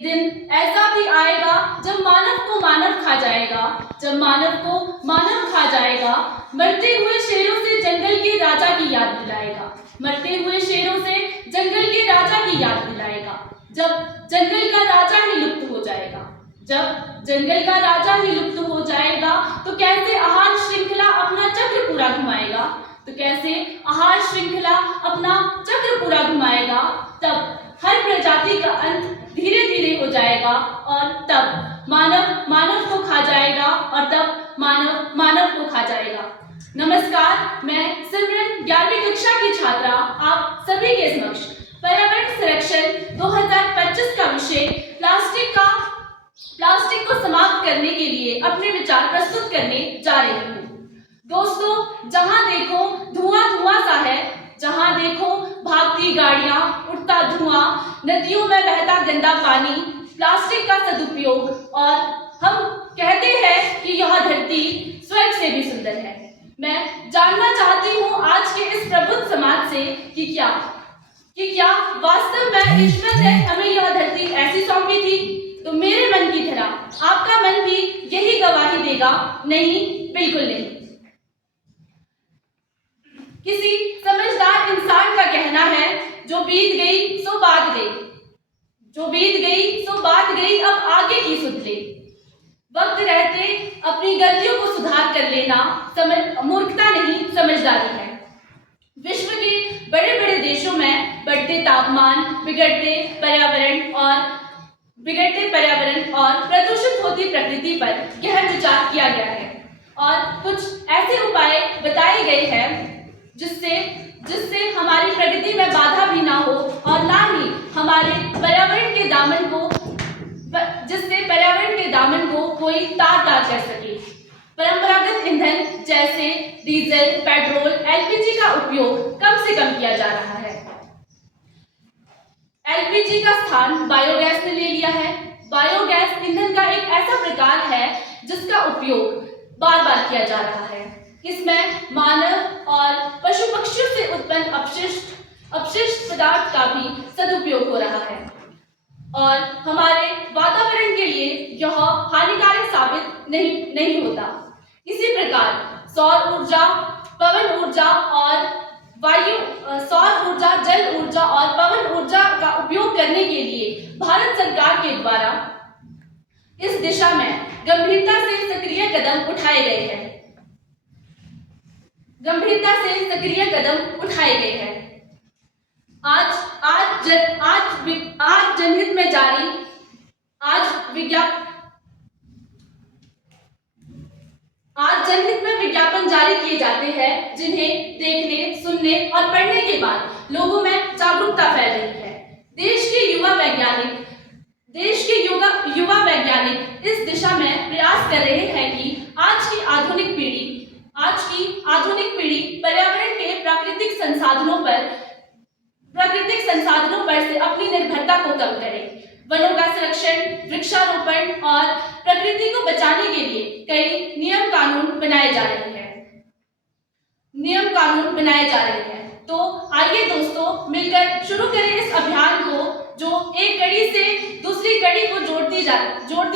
दिन ऐसा भी आएगा जब मानव को मानव खा जाएगा, जब मानव को मानव खा जाएगा। मरते हुए शेरों से जंगल के राजा की याद दिलाएगा, मरते हुए शेरों से जंगल के राजा की याद दिलाएगा। जब जंगल का राजा ही लुप्त हो जाएगा, जब जंगल का राजा ही लुप्त हो जाएगा, तो कैसे आहार श्रृंखला अपना चक्र पूरा घुमाएगा, तो कैसे आहार श्रृंखला अपना चक्र पूरा घुमाएगा। तब हर प्रजाति का अंत धीरे धीरे हो जाएगा और तब मानव मानव को खा जाएगा और तब मानव मानव को खा जाएगा। नमस्कार, मैं सिमरन 11वीं कक्षा की छात्रा आप सभी के समक्ष पर्यावरण संरक्षण 2025 का विषय प्लास्टिक को समाप्त करने के लिए अपने विचार प्रस्तुत करने जा रही हूँ। दोस्तों, जहाँ देखो धुआं धुआं सा है, जहाँ देखो भागती गाड़ियां, उड़ता धुआं, नदियों में बहता गंदा पानी, प्लास्टिक का सदुपयोग, और हम कहते हैं कि यह धरती स्वर्ग से भी सुंदर है। मैं जानना चाहती हूँ आज के इस प्रबुद्ध समाज से कि क्या वास्तव में ईश्वर ने हमें यह धरती ऐसी सौंपी थी? तो मेरे मन की तरह आपका मन भी यही गवाही देगा, नहीं, बिल्कुल नहीं। किसी समझदार इंसान का कहना है, जो बीत गई सो बात गई, जो बीत गई सो बात गई, अब आगे की सुध ले। वक्त रहते अपनी गलतियों को सुधार कर लेना मूर्खता नहीं, समझदारी है। विश्व के बड़े बड़े देशों में बढ़ते तापमान, बिगड़ते पर्यावरण और प्रदूषित होती प्रकृति पर गहन विचार किया गया है और कुछ ऐसे उपाय बताए गए हैं जिससे हमारी प्रगति में बाधा भी ना हो और ना ही हमारे पर्यावरण के दामन को कोई तार कर सके। परंपरागत ईंधन जैसे डीजल, पेट्रोल, एलपीजी का उपयोग कम से कम किया जा रहा है। एलपीजी का स्थान बायोगैस ने ले लिया है। बायोगैस ईंधन का एक ऐसा प्रकार है जिसका उपयोग बार बार किया जा रहा है। इसमें मानव और पशु पक्षियों से उत्पन्न अपशिष्ट पदार्थ का भी सदुपयोग हो रहा है और हमारे वातावरण के लिए यह हानिकारक साबित नहीं होता। इसी प्रकार सौर ऊर्जा, पवन ऊर्जा और सौर ऊर्जा, जल ऊर्जा और पवन ऊर्जा का उपयोग करने के लिए भारत सरकार के द्वारा इस दिशा में गंभीरता से सक्रिय कदम उठाए गए हैं। आज जनहित में जारी विज्ञापन जारी किए जाते हैं, जिन्हें देखने, सुनने और पढ़ने के बाद लोगों में जागरूकता फैल रही है। देश के युवा वैज्ञानिक इस दिशा में प्रयास कर रहे हैं कि आज की आधुनिक पीढ़ी पर्यावरण के प्राकृतिक संसाधनों पर से अपनी निर्भरता को कम करे। वनों का संरक्षण, वृक्षारोपण और प्रकृति को बचाने के लिए कई नियम कानून बनाए जा रहे हैं। तो आइए दोस्तों, मिलकर शुरू करें इस अभियान को, जो एक कड़ी से दूसरी कड़ी को जोड़ती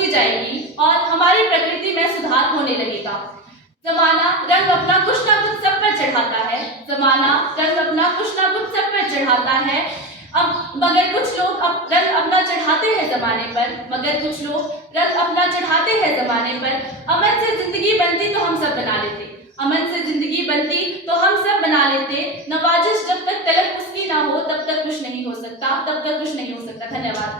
जाएगी और हमारी प्रकृति में सुधार होने लगेगा। जमाना रंग अपना कुछ ना कुछ सब पर चढ़ाता है। अब मगर कुछ लोग रंग अपना चढ़ाते हैं जमाने पर। अमन से जिंदगी बनती तो हम सब बना लेते। नवाजिश जब तक तलब उसकी ना हो, तब तक कुछ नहीं हो सकता। धन्यवाद।